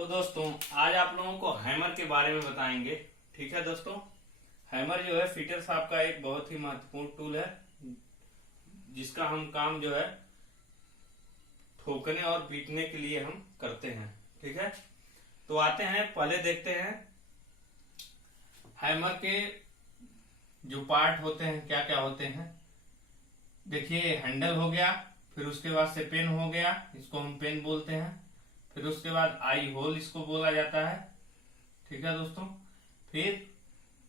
तो दोस्तों आज आप लोगों को हैमर के बारे में बताएंगे। ठीक है दोस्तों, हैमर जो है फिटर साहब का एक बहुत ही महत्वपूर्ण टूल है जिसका हम काम जो है ठोकने और पीटने के लिए हम करते हैं। ठीक है, तो आते हैं पहले देखते हैं हैमर के जो पार्ट होते हैं क्या क्या होते हैं। देखिए हैंडल हो गया, फिर उसके बाद से पेन हो गया, इसको हम पेन बोलते हैं। फिर उसके बाद आई होल इसको बोला जाता है। ठीक है दोस्तों, फिर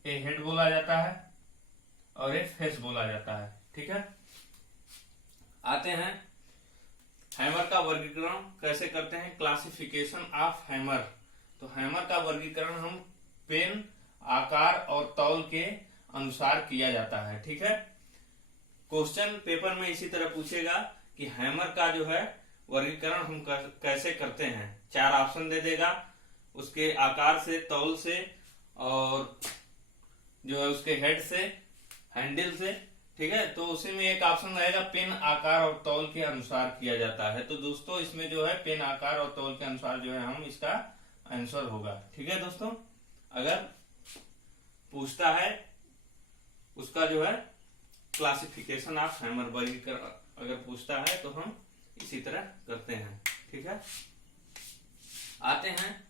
ए हेड बोला जाता है और ए फेस बोला जाता है। ठीक है, आते हैं हैमर का वर्गीकरण कैसे करते हैं, क्लासिफिकेशन ऑफ हैमर। तो हैमर का वर्गीकरण हम पेन आकार और तौल के अनुसार किया जाता है। ठीक है, क्वेश्चन पेपर में इसी तरह पूछेगा कि हैमर का जो है वर्गीकरण हम कैसे करते हैं। 4 ऑप्शन दे देगा, उसके आकार से, तौल से और जो है उसके हेड से, हैंडल से। ठीक है, तो उसी में एक ऑप्शन रहेगा पेन आकार और तौल के अनुसार किया जाता है। तो दोस्तों इसमें जो है पेन आकार और तौल के अनुसार जो है हम इसका आंसर होगा। ठीक है दोस्तों, अगर पूछता है उसका जो है क्लासिफिकेशन ऑफ हैमर वर्गीकरण अगर पूछता है तो हम इसी तरह करते हैं। ठीक है, आते हैं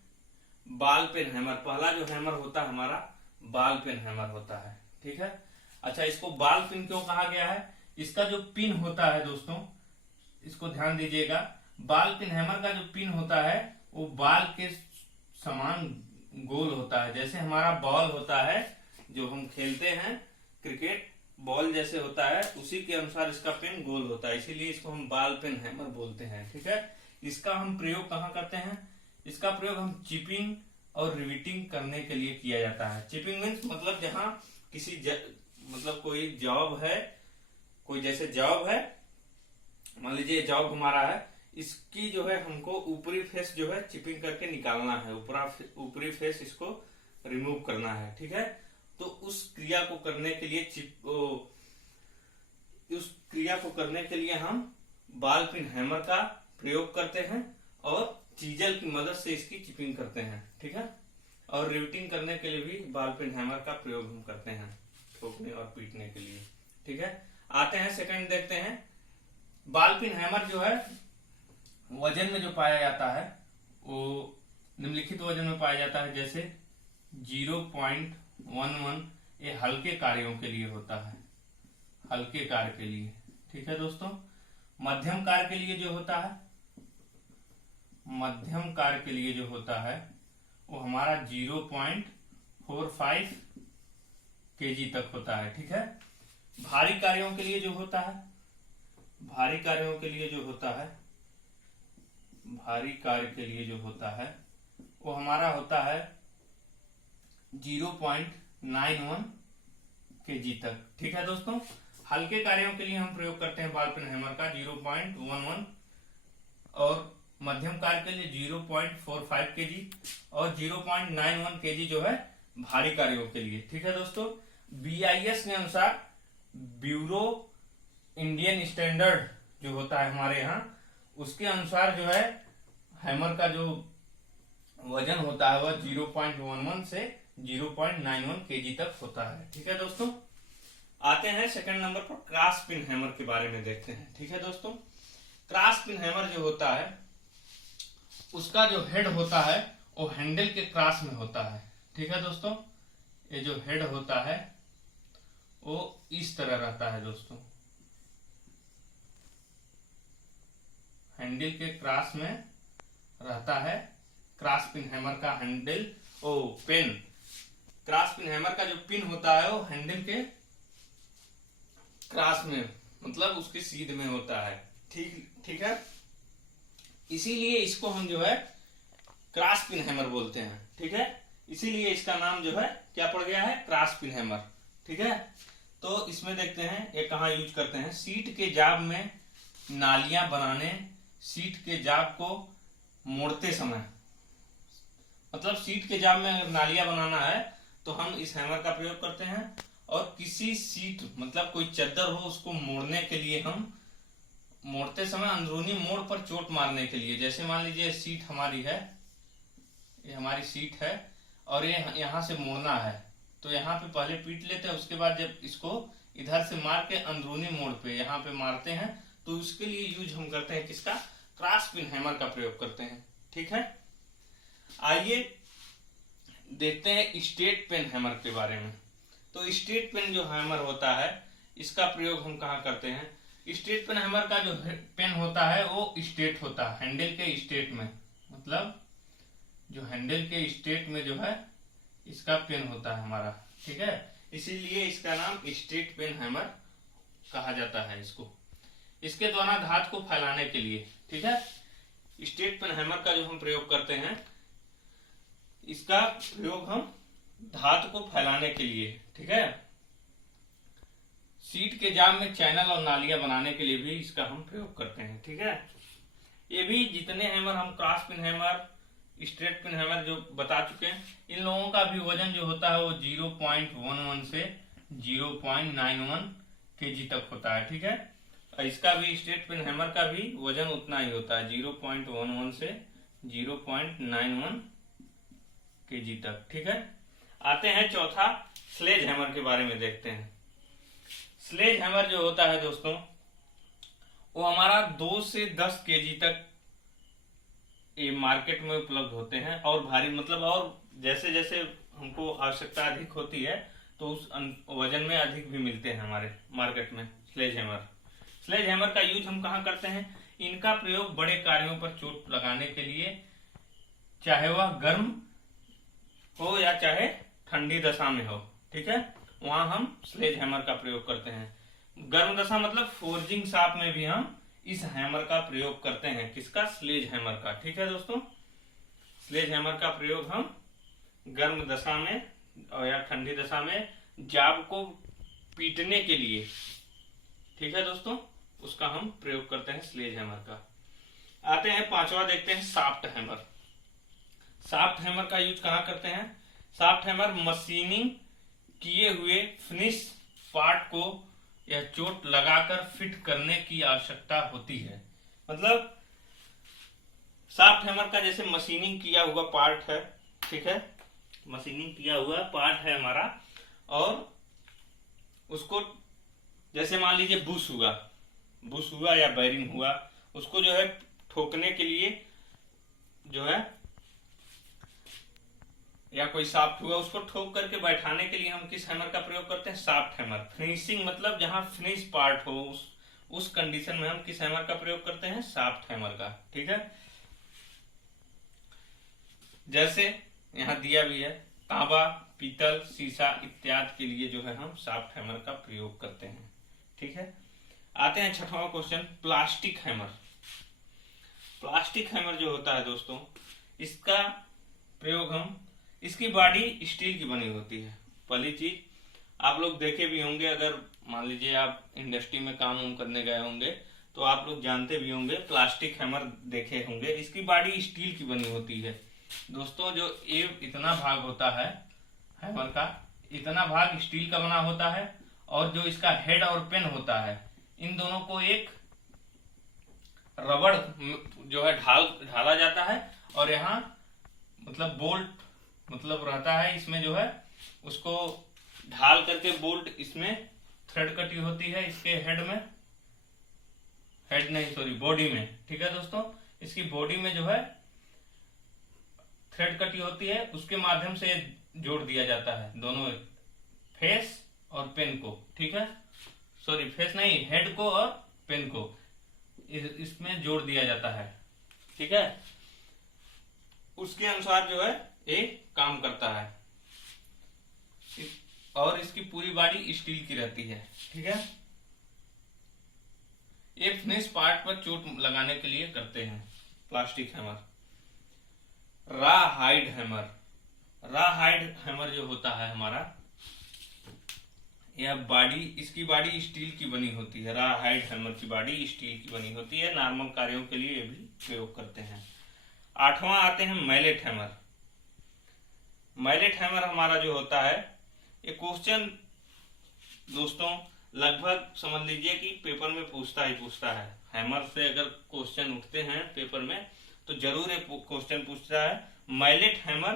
बॉल पेन हैमर। पहला जो हैमर होता है हमारा बॉल पेन हैमर होता है। ठीक है, अच्छा इसको बॉल पिन क्यों कहा गया है, इसका जो पिन होता है दोस्तों इसको ध्यान दीजिएगा। बॉल पिन हैमर का जो पिन होता है वो बॉल के समान गोल होता है। जैसे हमारा बॉल होता है जो हम खेलते हैं क्रिकेट, बॉल जैसे होता है उसी के अनुसार इसका पिन गोल होता है, इसीलिए इसको हम बॉल पेन हैमर बोलते हैं। ठीक है, इसका हम प्रयोग कहाँ करते हैं, इसका प्रयोग हम चिपिंग और रिविटिंग करने के लिए किया जाता है। चिपिंग मीन्स मतलब जहां किसी मतलब कोई जॉब है, कोई जैसे जॉब है, मान लीजिए जॉब हमारा है, इसकी जो है हमको ऊपरी फेस जो है चिपिंग करके निकालना है, ऊपरी फेस इसको रिमूव करना है। ठीक है, तो उस क्रिया को करने के लिए हम बॉल पिन हैमर का प्रयोग करते हैं और चीजल की मदद से इसकी चिपिंग करते हैं। ठीक है, और रिविटिंग करने के लिए भी बॉल पिन हैमर का प्रयोग हम करते हैं ठोकने और पीटने के लिए। ठीक है, आते हैं सेकंड देखते हैं। बॉल पिन हैमर जो है वजन में जो पाया जाता है वो निम्नलिखित वजन में पाया जाता है, जैसे 0.11 ये हल्के कार्यों के लिए होता है, हल्के कार्य के लिए। ठीक है दोस्तों, मध्यम कार्य के लिए जो होता है, मध्यम कार्य के लिए जो होता है वो हमारा 0.45 kg तक होता है। ठीक है, भारी कार्यों के लिए जो होता है, भारी कार्यों के लिए जो होता है, भारी कार्य के लिए जो होता है वो हमारा होता है 0.91 kg तक। ठीक है दोस्तों, हल्के कार्यों के लिए हम प्रयोग करते हैं बॉल पेन हैमर का 0.11 और मध्यम कार्य के लिए 0.45 kg और 0.91 kg जो है भारी कार्यों के लिए। ठीक है दोस्तों, BIS के अनुसार, ब्यूरो इंडियन स्टैंडर्ड जो होता है हमारे यहाँ, उसके अनुसार जो है हैमर का जो वजन होता है वह 0.11 से 0.91 kg तक होता है। ठीक है दोस्तों, आते हैं सेकंड नंबर पर क्रॉस पिन हैमर के बारे में देखते हैं। ठीक है दोस्तों, क्रॉस पिन हैमर जो होता है उसका जो हेड होता है वो हैंडल के क्रॉस में होता है। ठीक है दोस्तों, ये जो हेड होता है वो इस तरह रहता है दोस्तों, हैंडल के क्रॉस में रहता है। क्रॉस पिन हैमर का हैंडल पेन, क्रॉस पिन हैमर का जो पिन होता है वो हैंडल के क्रॉस में मतलब उसके सीध में होता है। ठीक है, इसीलिए इसको हम जो है क्रॉस पिन हैमर बोलते हैं। ठीक है, इसीलिए इसका नाम जो है क्या पड़ गया है, क्रॉस पिन हैमर। ठीक है, तो इसमें देखते हैं ये कहाँ यूज करते हैं। सीट के जाब में नालियां बनाने, सीट के जाब को मोड़ते समय, मतलब सीट के जाब में अगर नालियां बनाना है तो हम इस हैमर का प्रयोग करते हैं। और किसी सीट मतलब कोई चद्दर हो उसको मोड़ने के लिए हम मोड़ते समय अंदरूनी मोड़ पर चोट मारने के लिए, जैसे मान लीजिए सीट हमारी है, हमारी सीट है और ये यहाँ से मोड़ना है, तो यहाँ पे पहले पीट लेते हैं, उसके बाद जब इसको इधर से मार के अंदरूनी मोड़ पे यहाँ पे मारते हैं, तो उसके लिए यूज हम करते हैं किसका, क्रॉस पिन हैमर का प्रयोग करते हैं। ठीक है, आइए देखते हैं स्ट्रेट पेन हैमर के बारे में। तो स्ट्रेट पेन जो हैमर होता है इसका प्रयोग हम कहाँ करते हैं। स्ट्रेट पेन हैमर का जो पेन होता है वो स्ट्रेट होता है, हैंडल के स्ट्रेट में, मतलब जो हैंडल के स्ट्रेट में जो है इसका पेन होता है हमारा। ठीक है, इसीलिए इसका नाम स्ट्रेट पेन हैमर कहा जाता है इसको, इसके द्वारा धात को फैलाने के लिए। ठीक है, स्ट्रेट पेन हैमर का जो हम प्रयोग करते हैं, इसका प्रयोग हम धातु को फैलाने के लिए, ठीक है, सीट के जाम में चैनल और नालियां बनाने के लिए भी इसका हम प्रयोग करते हैं। ठीक है, ये भी जितने हैमर हम cross peen hammer, straight pin hammer जो बता चुके हैं, इन लोगों का भी वजन जो होता है वो 0.11 से 0.91 kg तक होता है। ठीक है, इसका भी स्ट्रेट पिन हैमर का भी वजन उतना ही होता है, 0.11 से 0.91 kg तक। ठीक है, आते हैं चौथा स्लेज हैमर के बारे में देखते हैं। स्लेज हैमर जो होता है दोस्तों, वो हमारा 2 से 10 kg तक ये मार्केट में उपलब्ध होते हैं, और भारी मतलब और जैसे जैसे हमको आवश्यकता अधिक होती है तो उस वजन में अधिक भी मिलते हैं हमारे मार्केट में स्लेज हैमर। स्लेज हैमर का यूज हम कहाँ करते हैं, इनका प्रयोग बड़े कार्यों पर चोट लगाने के लिए, चाहे वह गर्म हो या चाहे ठंडी दशा में हो। ठीक है, वहां हम स्लेज हैमर का प्रयोग करते हैं। गर्म दशा मतलब फोर्जिंग शॉप में भी हम इस हैमर का प्रयोग करते हैं, किसका, स्लेज हैमर का। ठीक है दोस्तों, स्लेज हैमर का प्रयोग हम गर्म दशा में और या ठंडी दशा में जाब को पीटने के लिए, ठीक है दोस्तों, उसका हम प्रयोग करते हैं स्लेज हैमर का। आते हैं पांचवा, देखते हैं शाफ्ट हैमर। शाफ्ट हैमर का यूज कहाँ करते हैं। शाफ्ट हैमर मशीनिंग किए हुए फिनिश पार्ट को यह चोट लगाकर फिट करने की आवश्यकता होती है। मतलब शाफ्ट हैमर का जैसे मशीनिंग किया हुआ पार्ट है, ठीक है, मशीनिंग किया हुआ पार्ट है हमारा, और उसको जैसे मान लीजिए बुश हुआ या बेरिंग हुआ, उसको जो है ठोकने के लिए जो है, या कोई शाफ्ट हुआ उसको ठोक करके बैठाने के लिए हम किस हैमर का प्रयोग करते हैं, शाफ्ट हैमर। फिनिशिंग मतलब जहां फिनिश पार्ट हो उस कंडीशन में हम किस हैमर का प्रयोग करते हैं, शाफ्ट हैमर का। ठीक है, जैसे यहाँ दिया भी है, तांबा, पीतल, शीशा इत्यादि के लिए जो है हम शाफ्ट हैमर का प्रयोग करते हैं। ठीक है, आते हैं छठवां question, plastic hammer. Plastic hammer जो होता है दोस्तों, इसका प्रयोग हम, इसकी बॉडी स्टील की बनी होती है। पहली चीज, आप लोग देखे भी होंगे, अगर मान लीजिए आप इंडस्ट्री में काम करने गए होंगे तो आप लोग जानते भी होंगे, प्लास्टिक हैमर देखे होंगे, इसकी बॉडी स्टील की बनी होती है दोस्तों। जो ये इतना भाग होता है हैमर का, इतना भाग स्टील का बना होता है, और जो इसका हेड और पेन होता है, इन दोनों को एक रबड़ जो है ढाला जाता है, और यहाँ मतलब बोल्ट मतलब रहता है इसमें जो है, उसको ढाल करके बोल्ट इसमें थ्रेड कटी होती है इसके हेड में, हेड नहीं सॉरी बॉडी में। ठीक है दोस्तों, इसकी बॉडी में जो है थ्रेड कटी होती है, उसके माध्यम से जोड़ दिया जाता है दोनों फेस और पेन को। ठीक है, सॉरी फेस नहीं, हेड को और पेन को इसमें जोड़ दिया जाता है। ठीक है, उसके अनुसार जो है ये काम करता है, और इसकी पूरी बॉडी स्टील की रहती है। ठीक है, ये फिनिश पार्ट पर चोट लगाने के लिए करते हैं प्लास्टिक हैमर। रा हाइड हैमर। रा हाइड हैमर जो होता है हमारा, यह बॉडी, इसकी बॉडी स्टील की बनी होती है। रा हाइड हैमर की बॉडी स्टील की बनी होती है, नॉर्मल कार्यों के लिए ये भी प्रयोग करते हैं। आठवां आते हैं मैलेट हैमर। मैलेट हैमर हमारा जो होता है, ये क्वेश्चन दोस्तों लगभग समझ लीजिए कि पेपर में पूछता है। हैमर से अगर क्वेश्चन उठते हैं पेपर में तो जरूर ये क्वेश्चन पूछता है, मैलेट हैमर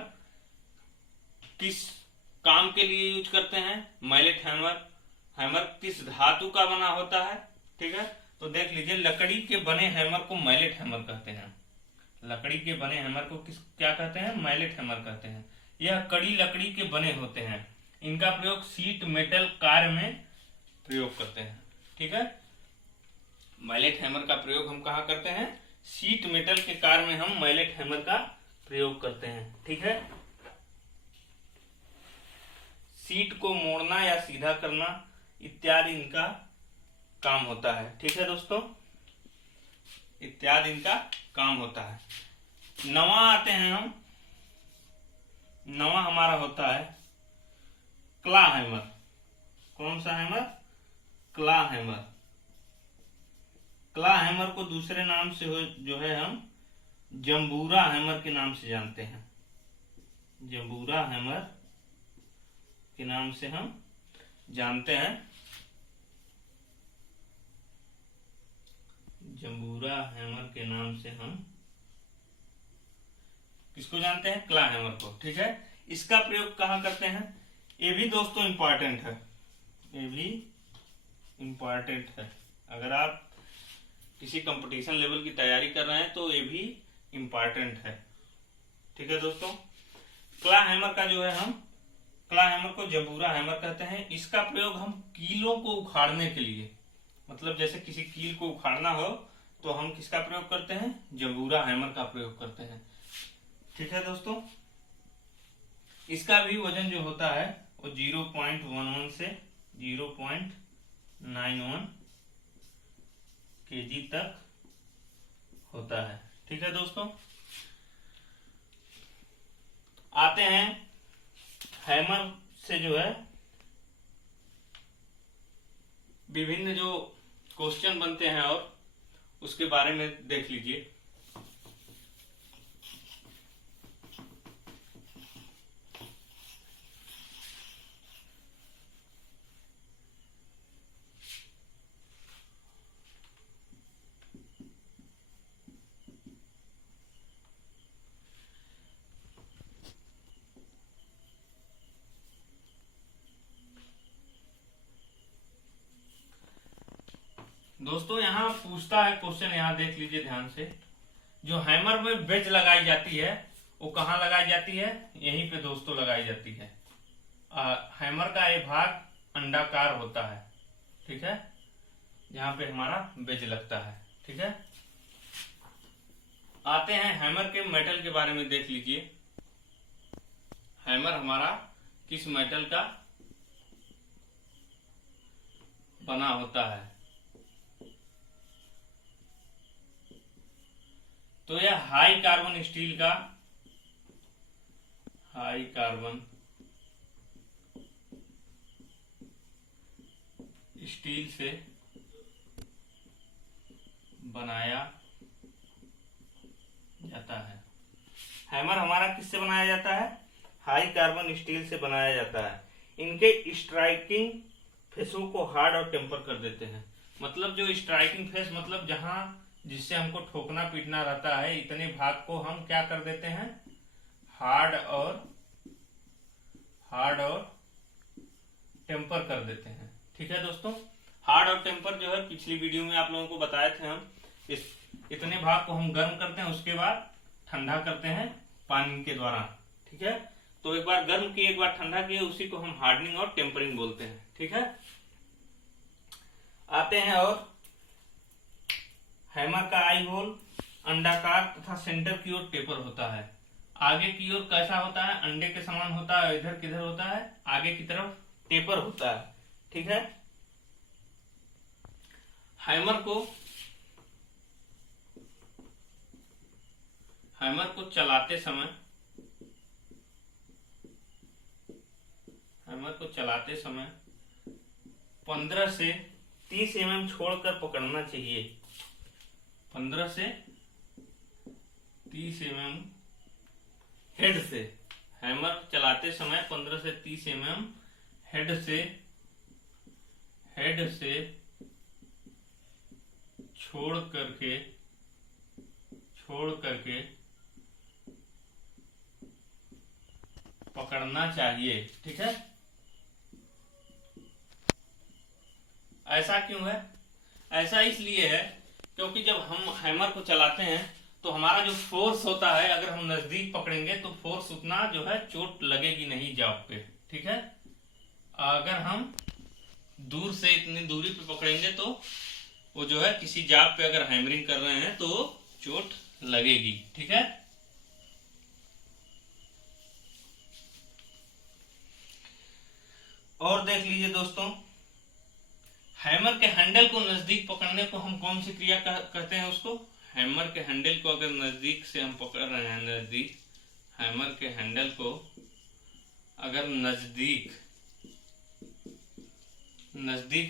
किस काम के लिए यूज करते हैं, मैलेट हैमर किस धातु का बना होता है। ठीक है, तो देख लीजिए, लकड़ी के बने हैमर को मैलेट हैमर कहते हैं। लकड़ी के बने हैमर को क्या कहते हैं, मैलेट हैमर कहते हैं। यह कड़ी लकड़ी के बने होते हैं। इनका प्रयोग शीट मेटल कार्य में प्रयोग करते हैं। ठीक है, मैलेट हैमर का प्रयोग हम कहाँ करते हैं, शीट मेटल के कार्य में हम मैलेट हैमर का प्रयोग करते हैं। ठीक है, शीट को मोड़ना या सीधा करना इत्यादि इनका काम होता है। ठीक है दोस्तों, इत्यादि इनका काम होता है। नवा आते हैं हम, नवा हमारा होता है क्ला हैमर। कौन सा हैमर, क्ला हैमर। क्ला हैमर को दूसरे नाम से जो है हम जंबूरा हैमर के नाम से जानते हैं। जंबूरा हैमर के नाम से हम जानते हैं। जंबूरा हैमर के नाम से हम किसको जानते हैं, क्ला हैमर को। ठीक है, इसका प्रयोग कहाँ करते हैं, ये भी दोस्तों इंपॉर्टेंट है, ये भी इंपॉर्टेंट है। अगर आप किसी कंपटीशन लेवल की तैयारी कर रहे हैं तो ये भी इंपॉर्टेंट है। ठीक है दोस्तों, क्ला हैमर का जो है हम क्ला हैमर को जंबूरा हैमर कहते हैं। इसका प्रयोग हम कीलों को उखाड़ने के लिए, मतलब जैसे किसी कील को उखाड़ना हो तो हम किसका प्रयोग करते हैं, जंबूरा हैमर का प्रयोग करते हैं। ठीक है दोस्तों, इसका भी वजन जो होता है वो 0.11 से 0.91 kg तक होता है। ठीक है दोस्तों, आते हैं हैमर से जो है विभिन्न जो क्वेश्चन बनते हैं और उसके बारे में देख लीजिए। दोस्तों यहाँ पूछता है क्वेश्चन, यहाँ देख लीजिए ध्यान से। जो हैमर में बेज लगाई जाती है वो कहाँ लगाई जाती है, यहीं पे दोस्तों लगाई जाती है। हैमर का ये भाग अंडाकार होता है। ठीक है, जहाँ पे हमारा बेज लगता है। ठीक है, आते हैं हैमर के मेटल के बारे में देख लीजिए। हैमर हमारा किस मेटल का बना होता है, तो यह हाई कार्बन स्टील का, हाई कार्बन स्टील से बनाया जाता है। हैमर हमारा किससे बनाया जाता है, हाई कार्बन स्टील से बनाया जाता है। इनके स्ट्राइकिंग फेसों को हार्ड और टेम्पर कर देते हैं। मतलब जो स्ट्राइकिंग फेस, मतलब जहां जिससे हमको ठोकना पीटना रहता है, इतने भाग को हम क्या कर देते हैं, हार्ड और टेम्पर कर देते हैं। ठीक है दोस्तों, हार्ड और टेम्पर जो है पिछली वीडियो में आप लोगों को बताए थे हम। इतने भाग को हम गर्म करते हैं, उसके बाद ठंडा करते हैं पानी के द्वारा। ठीक है, तो एक बार गर्म किए एक बार ठंडा किए, उसी को हम हार्डनिंग और टेम्परिंग बोलते हैं। ठीक है, आते हैं और हैमर का आई होल अंडाकार तथा सेंटर की ओर टेपर होता है। आगे की ओर कैसा होता है, अंडे के समान होता है। इधर किधर होता है, आगे की तरफ टेपर होता है। ठीक है, हैमर को चलाते समय 15 से 30 mm छोड़कर पकड़ना चाहिए। 15 से 30 mm हेड से, हैमर चलाते समय 15 से 30 mm हेड से छोड़ करके करना चाहिए। ठीक है, ऐसा क्यों है? ऐसा इसलिए है क्योंकि जब हम हैमर को चलाते हैं तो हमारा जो फोर्स होता है, अगर हम नजदीक पकड़ेंगे तो फोर्स उतना जो है चोट लगेगी नहीं जॉब पे। ठीक है, अगर हम दूर से इतनी दूरी पे पकड़ेंगे तो वो जो है किसी जॉब पे अगर हैमरिंग कर रहे हैं तो चोट लगेगी। ठीक है, और देख लीजिए दोस्तों, हैमर के हैंडल को नजदीक पकड़ने को हम कौन सी क्रिया कहते हैं उसको? हैमर के हैंडल को अगर नजदीक से हम पकड़ रहे हैं, नजदीक हैमर के हैंडल को अगर नजदीक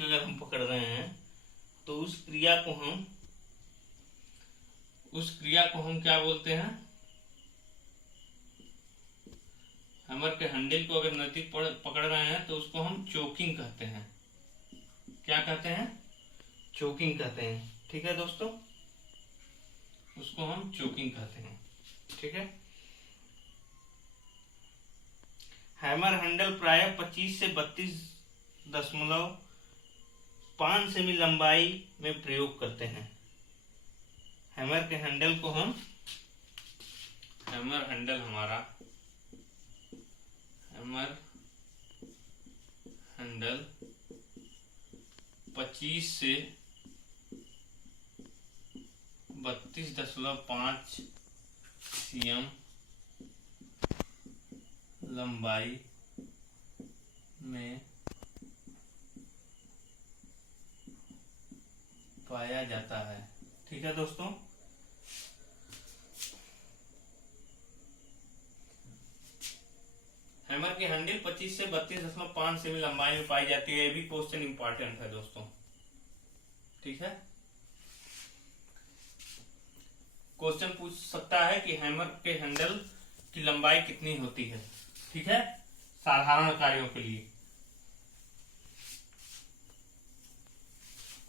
अगर हम पकड़ रहे हैं तो उस क्रिया को हम क्या बोलते हैं? हैमर के हैंडल को अगर नजदीक पकड़ रहे हैं तो उसको हम चोकिंग कहते हैं। क्या कहते हैं? चोकिंग कहते हैं। ठीक है दोस्तों, उसको हम चोकिंग कहते हैं। ठीक है, हैमर हैंडल प्रायः 25 से 32.5 सेमी लंबाई में प्रयोग करते हैं। हैमर के हैंडल को हम हैमर हैंडल 25 से 32.5 cm लंबाई में पाया जाता है। ठीक है दोस्तों, हैमर की हैंडल 25 से 32.5 सेमी लंबाई में पाई जाती है। ये भी क्वेश्चन इंपॉर्टेंट है दोस्तों। ठीक है, क्वेश्चन पूछ सकता है कि हैमर के हैंडल की लंबाई कितनी होती है। ठीक है, साधारण कार्यों के लिए।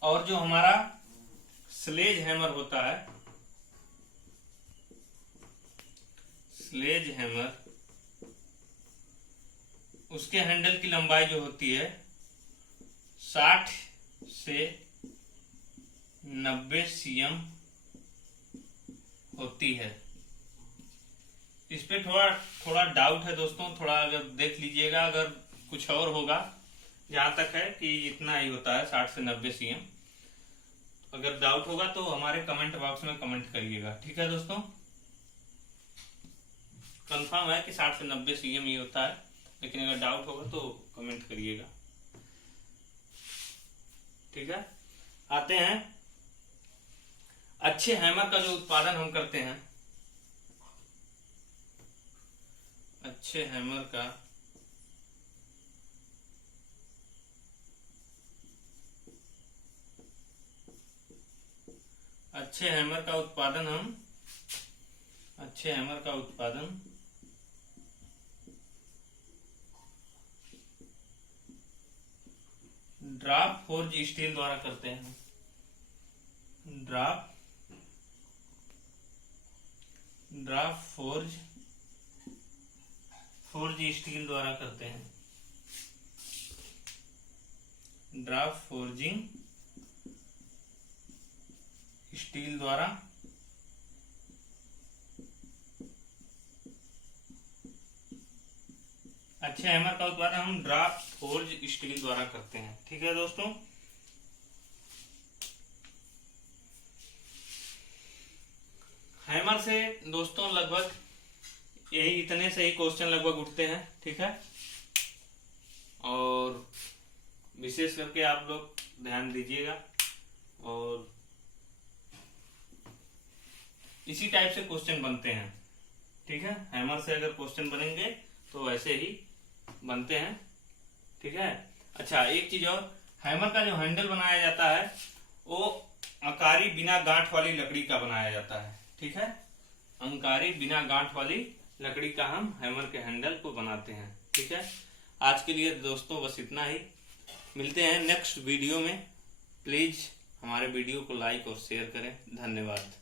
और जो हमारा स्लेज हैमर होता है, स्लेज हैमर, उसके हैंडल की लंबाई जो होती है 60 से 90 cm होती है। इस पे थोड़ा डाउट है दोस्तों, थोड़ा अगर देख लीजिएगा, अगर कुछ और होगा। जहां तक है कि इतना ही होता है 60 से 90 cm। अगर डाउट होगा तो हमारे कमेंट बॉक्स में कमेंट करिएगा। ठीक है दोस्तों, कंफर्म है कि 60 से 90 cm ही होता है, लेकिन अगर डाउट होगा तो कमेंट करिएगा। ठीक है, आते हैं अच्छे हैमर का जो उत्पादन हम करते हैं। अच्छे हैमर का उत्पादन ड्राफ्ट फोर्ज स्टील द्वारा करते हैं। ड्राफ्ट फोर्ज स्टील द्वारा करते हैं। ड्राफ्ट फोर्जिंग स्टील द्वारा अच्छे हैमर का उत्पादन हम ड्राफ्ट फोर्ज स्टील द्वारा करते हैं। ठीक है दोस्तों, हैमर से दोस्तों लगभग यही इतने से ही क्वेश्चन लगभग उठते हैं। ठीक है, और विशेष करके आप लोग ध्यान दीजिएगा, और इसी टाइप से क्वेश्चन बनते हैं। ठीक है, हैमर से अगर क्वेश्चन बनेंगे तो ऐसे ही बनते हैं। ठीक है, अच्छा एक चीज और, हैमर का जो हैंडल बनाया जाता है वो अंकारी बिना गांठ वाली लकड़ी का बनाया जाता है। ठीक है, अंकारी बिना गांठ वाली लकड़ी का हम हैमर के हैंडल को बनाते हैं। ठीक है, आज के लिए दोस्तों बस इतना ही। मिलते हैं नेक्स्ट वीडियो में। प्लीज हमारे वीडियो को लाइक और शेयर करें। धन्यवाद।